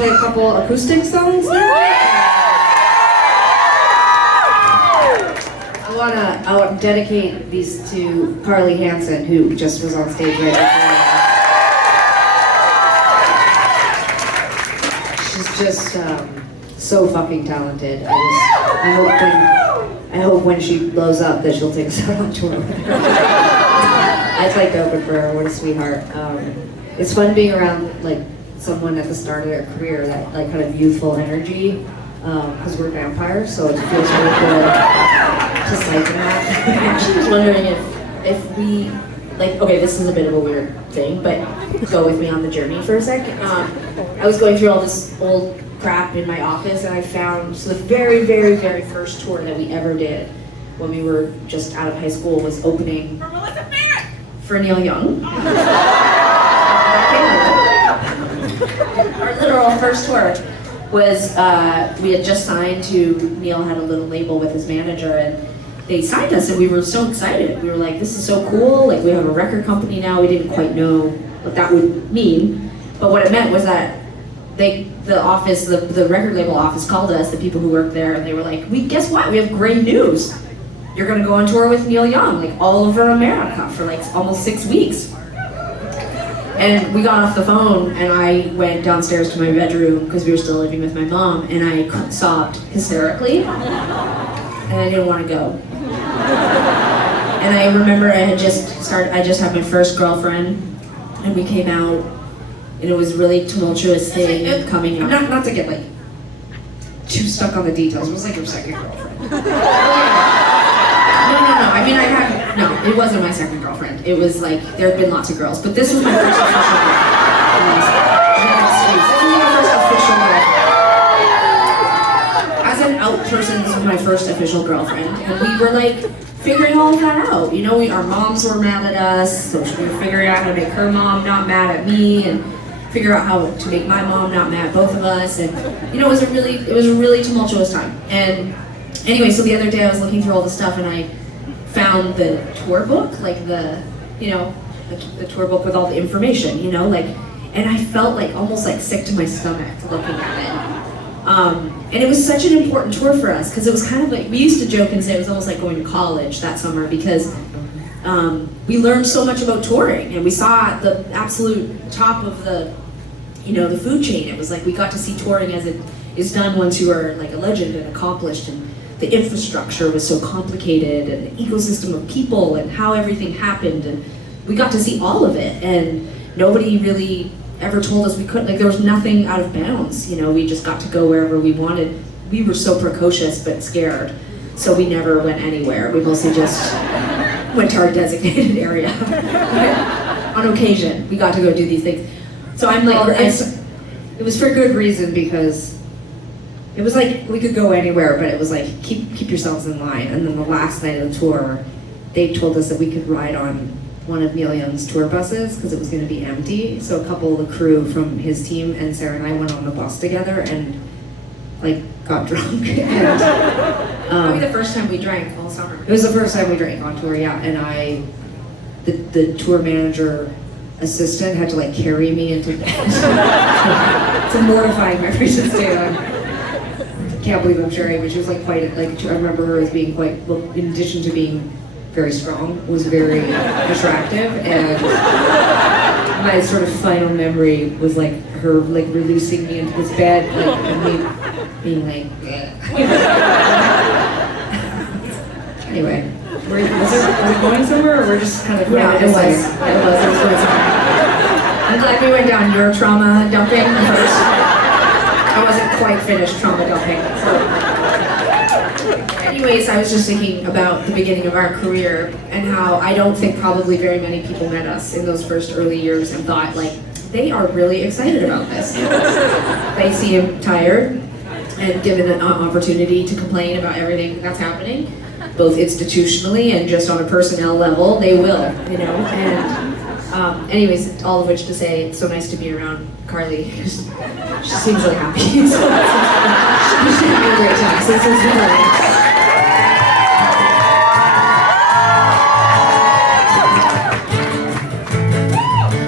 play a couple acoustic songs now? I want to dedicate these to Carly Hansen, who just was on stage right before. She's just so fucking talented. I hope when she blows up that she'll take us out on tour with her. I'd like to open for her. What a sweetheart. It's fun being around like someone at the start of their career, that like kind of youthful energy, because we're vampires, so it feels really good to siphon that. I actually was wondering if we, like, okay, this is a bit of a weird thing, but go with me on the journey for a second. I was going through all this old crap in my office, and I found, so the very, very, very first tour that we ever did when we were just out of high school was opening for Neil Young. Our literal first tour was, we had just signed to, Neil had a little label with his manager, and they signed us, and we were so excited. We were like, this is so cool, like we have a record company now. We didn't quite know what that would mean, but what it meant was that the record label office called us, the people who worked there, and they were like, guess what, we have great news. You're gonna go on tour with Neil Young, like all over America for like almost 6 weeks. And we got off the phone, and I went downstairs to my bedroom, because we were still living with my mom, and I sobbed hysterically, and I didn't want to go. And I remember I just had my first girlfriend, and we came out, and it was really tumultuous thing coming out. Not to get like too stuck on the details, it was like your second girlfriend. No, I mean it wasn't my second girlfriend. It was like, there had been lots of girls, but this was my first official girlfriend. As an out person, this was my first official girlfriend, and we were like figuring all of that out. You know, our moms were mad at us, so we were figuring out how to make her mom not mad at me, and figure out how to make my mom not mad at both of us, and you know, it was a really tumultuous time. And anyway, so the other day I was looking through all the stuff, and I found the tour book, like the tour book with all the information, you know, like, and I felt like almost like sick to my stomach looking at it. And it was such an important tour for us, because it was kind of like, we used to joke and say it was almost like going to college that summer, because we learned so much about touring, and we saw the absolute top of the, you know, the food chain. It was like we got to see touring as it is done once you are like a legend and accomplished, and the infrastructure was so complicated, and the ecosystem of people, and how everything happened, and we got to see all of it, and nobody really ever told us we couldn't, like there was nothing out of bounds, you know, we just got to go wherever we wanted. We were so precocious but scared, so we never went anywhere. We mostly just went to our designated area. On occasion, we got to go do these things. So I'm like, it was for good reason, because it was like we could go anywhere, but it was like, keep yourselves in line. And then the last night of the tour, they told us that we could ride on one of Neil Young's tour buses, because it was going to be empty. So a couple of the crew from his team and Sarah and I went on the bus together and like got drunk. And probably the first time we drank all summer. It was the first time we drank on tour, yeah. And the tour manager assistant had to like carry me into bed. It's a mortifying memory to stay on. Can't believe I'm sharing, but she was like quite, like, I remember her as being quite, well, in addition to being very strong, was very attractive, and my sort of final memory was like her like releasing me into this bed, like, and me being like, anyway. Was it going somewhere, or we're just kind of, yeah, it was going somewhere. I'm glad we went down your trauma dumping first. I wasn't quite finished trauma dumping. So. Anyways, I was just thinking about the beginning of our career, and how I don't think probably very many people met us in those first early years and thought, like, they are really excited about this. They seem tired and given an opportunity to complain about everything that's happening, both institutionally and just on a personnel level, they will, you know. And anyways, all of which to say, it's so nice to be around Carly. She seems really happy. So she's having a great time. So this is really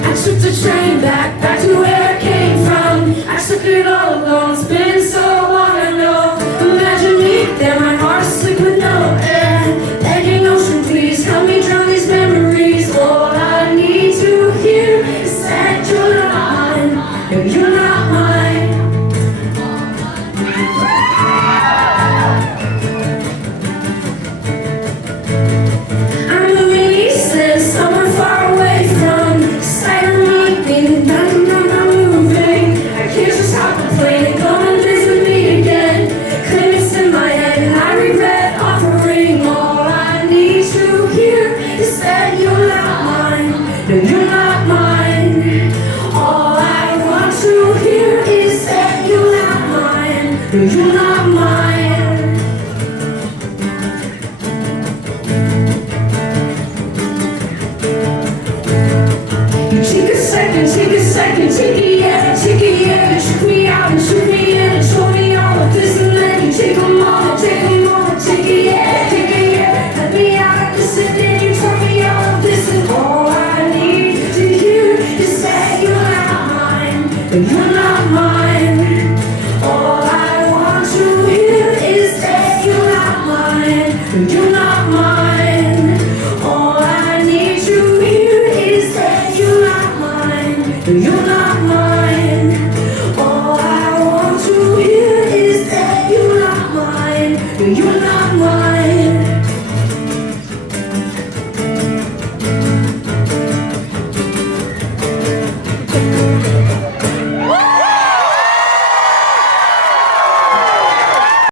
I took the train back to where I came from. I took it all cheeky, yeah.